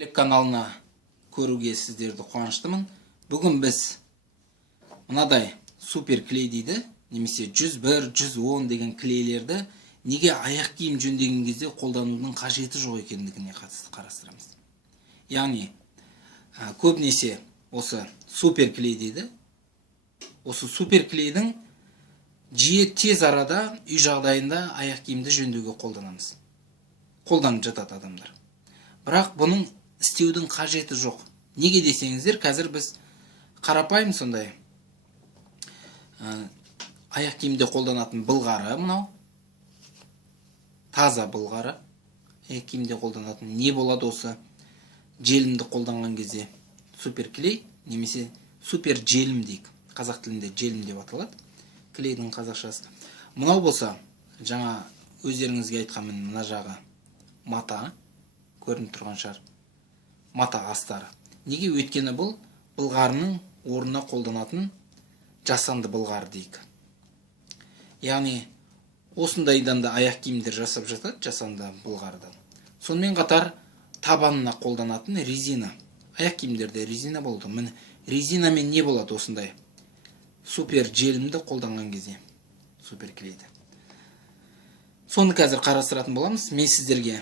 Каналына көруге сіздерді қуаныштымын. Бүгін біз мынадай супер клей дейді, немесе 101, 110 деген клейлерді неге аяқ киім жөндеген кезде қолданудың қажеті жоқ екендігіне қатысты қарастырамыз. Яғни көбінесе осы супер клей дейді. Осы супер клейдің жиі тез арада үй жағдайында аяқ киімді жөндеуге қолданамыз. Қолданып жатады адамдар. Бірақ бұның істеудің қажеті жоқ. Неге десеңіздер, қазір біз қарапайым сондай аяқ киімде қолданатын былғары, мынау таза былғары аяқ киімде қолданатын не болады осы желімді қолданған кезде? Супер клей немесе супер желім дейік. Қазақ тілінде желім деп аталады. Клейдің қазақшасы. Мынау болса, жаңа өздеріңізге айтқанмын, мына жағы мата, көрініп тұрған шығар, мата астары. Неге? Өйткені бұл былғарының орнына қолданатын жасанды былғары дейік. Яғни осындайдан да аяқ киімдер жасап жатады, жасанды былғарыдан. Сонымен қатар табанына қолданатын резина. Аяқ киімдерде резина болды. Міне резинамен не болады осындай супер желімді қолданған кезде? Супер клейді. Соны қазір қарастыратын боламыз. Мен сіздерге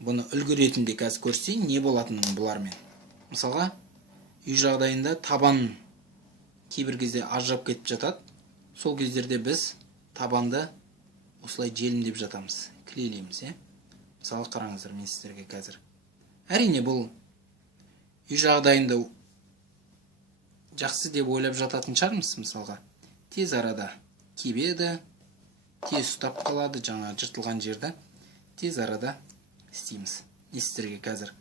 бұны үлгі ретінде қазір көрсетейін, не болатынын бұлармен. Мысалға, үй жағдайында табан кейбір кезде ажырап кетіп жатады. Сол кездерде біз табанды осылай желімдеп жатамыз, клейлейміз. Мысалы, қараңыздар, мен сіздерге қазір. Әрине бұл үй жағдайында жақсы деп ойлап жататын шығармыз. Мысалға, тез арада кебеді, тез ұстап қалады, жаңа жыртылған жерді тез арада істейміз. Мен сіздерге қазір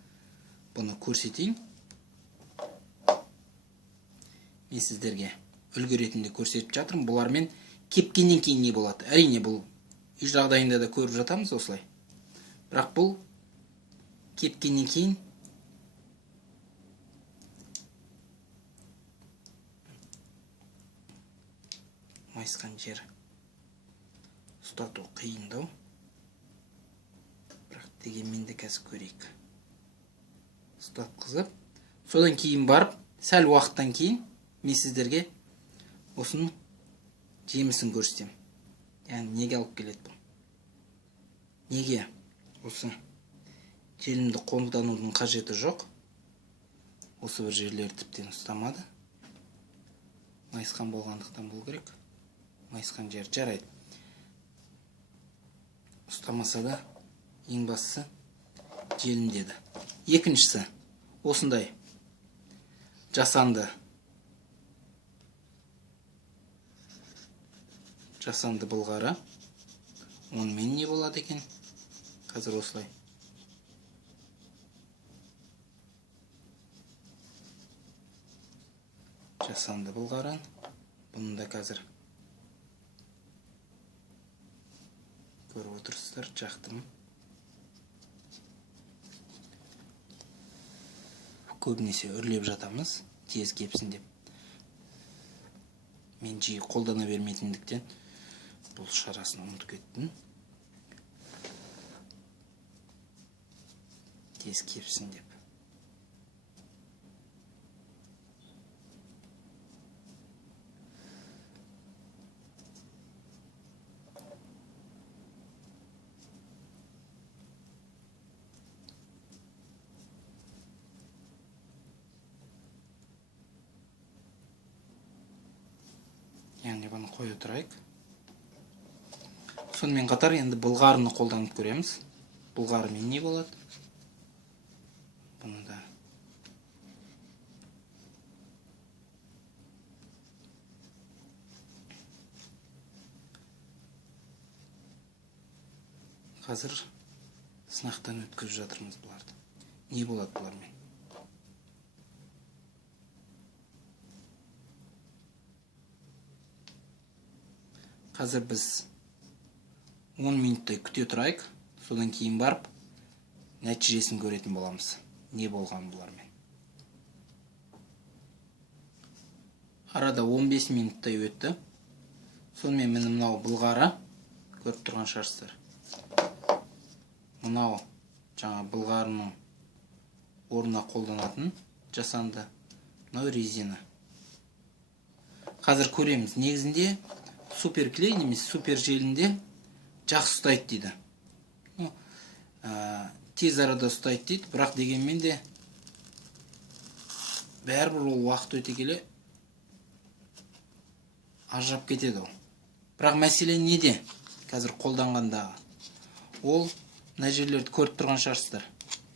бұны көрсетейін. Мен сіздерге үлгі ретінде көрсетіп жатырмын. Бұлармен кепкеннен кейін не болады? Әрине бұл үй жағдайында да көріп жатамыз осылай. Бірақ бұл кепкеннен кейін майысқан жер ұстату қиындау. Бірақ дегенмен де қазір көрейік. Ұстатқызып, содан кейін барып, сәл уақыттан кейін мен сіздерге осының жемісін көрсетем. Яғни неге алып келеді бұл? Неге осы желімді қолданудың қажеті жоқ? Осы бір жерлер тіптен ұстамады. Майысқан болғандықтан бұл керек. Майысқан жер жарайды. Ұстамаса да ең бастысы желімдеді. Екіншісі, осындай жасанды былғары. Онымен не болады екен? Қазір осылай. Жасанды былғары. Бұны да қазір көріп отырсыздар, жақтым. Көбінесе үрлеп жатамыз, тез кепсін деп. Мен жиі қолдана бермейтіндіктен бұл шарасын ұмытып кеттім. Тез кепсін деп. Яғни бұны қой отырайық. Сонымен қатар енді былғарыны қолданып көреміз. Былғарымен не болады? Бұны да қазір сынақтан өткізіп жатырмыз бұларды. Не болады бұлармен? Қазір біз 10 минуттай күте тұрайық, содан кейін барып, нәтижесін көретін боламыз. Не болған бұлармен? Арада 15 минуттай өтті. Сонымен мені мынау былғары көріп тұрған шығарсыздар. Мынау жаңа былғарының орнына қолданатын жасанды мынау резина. Қазір көреміз. Негізінде суперклей немесе супер желімде жақсы ұстайды дейді. Тез арада ұстайды дейді, бірақ дегенмен де бәрібір ол уақыт өте келе ажырап кетеді ол. Бірақ мәселе неде? Қазір қолданғандағы. Ол мына жерлерді көріп тұрған шығарсыздар.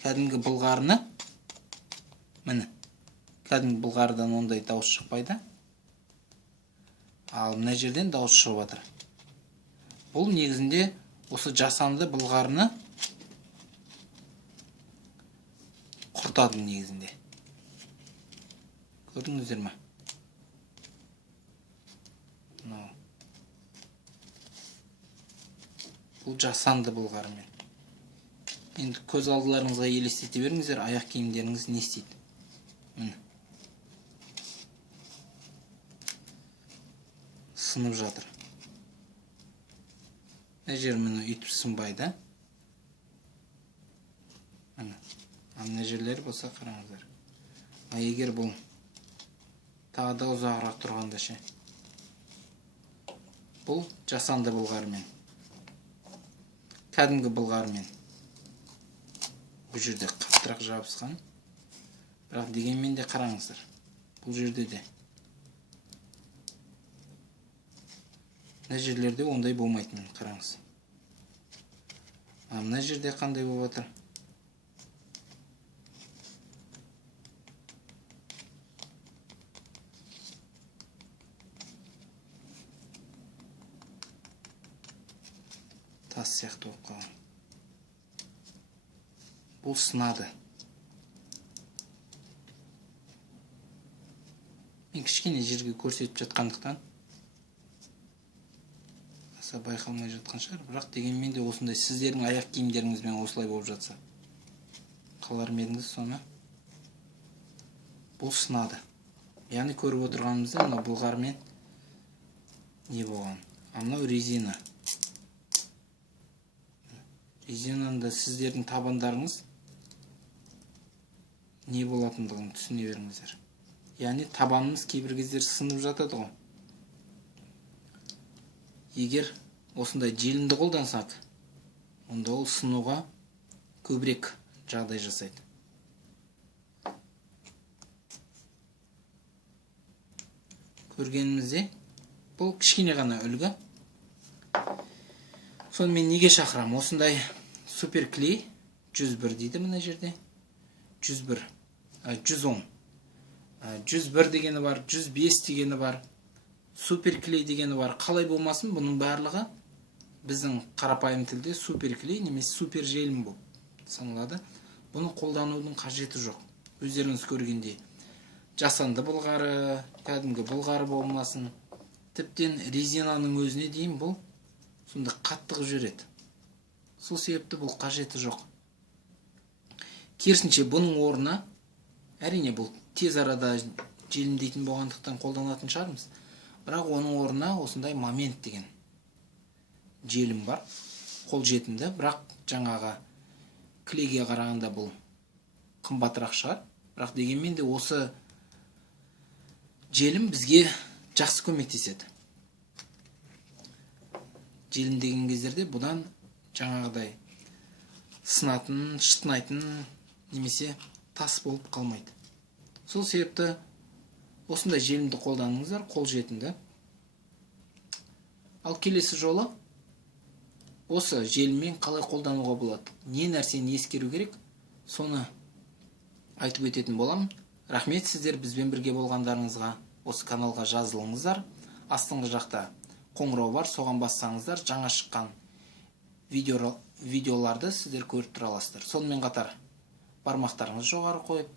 Кәдімгі былғарыны, міне, кәдімгі былғарыдан ондай дауыс шықпайды. Ал мына жерден дауыс шығып жатыр. Бұл негізінде осы жасанды былғарыны құртады негізінде. Көрдіңіздер ме? Бұл жасанды былғарымен. Енді көз алдыларыңызға елестете беріңіздер, аяқ киімдеріңіз не істейді. Міне. Сынып жатыр. Мына жер міне үйтіп сынбайды. Міне. Мына жерлері болса қараңыздар. Егер бұл тағы да ұзағырақ тұрғанда ше. Бұл жасанды былғарымен. Кәдімгі былғарымен. Бұл жерде қаттырақ жабысқан. Бірақ дегенмен де қараңыздар. Бұл жерде де. Мына жерлерде ондай болмайтын, қараңыз. Мына жерде қандай болып жатыр? Тас сияқты болып қалған. Бұл сынады. Мен кішкене жерге көрсетіп жатқандықтан аса байқалмай жатқан шығар, бірақ дегенмен де осындай сіздердің аяқ киімдеріңізбен осылай болып жатса қалар ма едіңіз соны? Бұл сынады. Яғни көріп отырғанымызда мына былғармен не болған? Мынау резина. Резинанда сіздердің табандарыңыз не болатындығын түсіне беріңіздер. Яғни табанымыз кейбір кездер сынып жатады ғой. Егер осындай желімді қолдансақ, онда ол сынуға көбірек жағдай жасайды. Көргенімізде бұл кішкене ғана үлгі. Сонымен неге шақырам? Осындай суперклей 101 дейді мына жерде. 101, 110. 101 дегені бар, 105 дегені бар. Суперклей дегені бар. Қалай болмасын, бұның барлығы біздің қарапайым тілде суперклей немесе супер желім болып саналады. Бұны қолданудың қажеті жоқ. Өздеріңіз көргендей жасанды былғары, кәдімгі былғары болмасын, тіптен резинаның өзіне дейін бұл сонда қаттығы жүреді. Сол себепті бұл қажеті жоқ. Керісінше бұның орнына, әрине бұл тез арада желімдейтін болғандықтан қолданатын шығармыз. Бірақ оның орнына осындай момент деген желім бар. Қол жетімді, бірақ жаңағы клейге қарағанда бұл қымбатырақ шығар. Бірақ дегенмен де осы желім бізге жақсы көмектеседі. Желім деген кездерде бұдан жаңағыдай сынатын, шытынайтын немесе тас болып қалмайды. Сол себепті осындай желімді қолданыңыздар, қол жетімді. Ал келесі жолы осы желіммен қалай қолдануға болады? Не нәрсені ескеру керек? Соны айтып өтетін боламын. Рахмет сіздер бізбен бірге болғандарыңызға. Осы каналға жазылыңыздар. Астыңғы жақта қоңырау бар, соған бассаңыздар, жаңа шыққан видеоларды сіздер көріп тұра аласыздар. Сонымен қатар бармақтарыңыз жоғары қойып,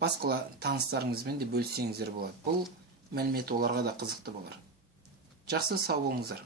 басқа таныстарыңызбен де бөліссеңіздер болады. Бұл мәлімет оларға да қызықты болар. Жақсы, сау болыңыздар.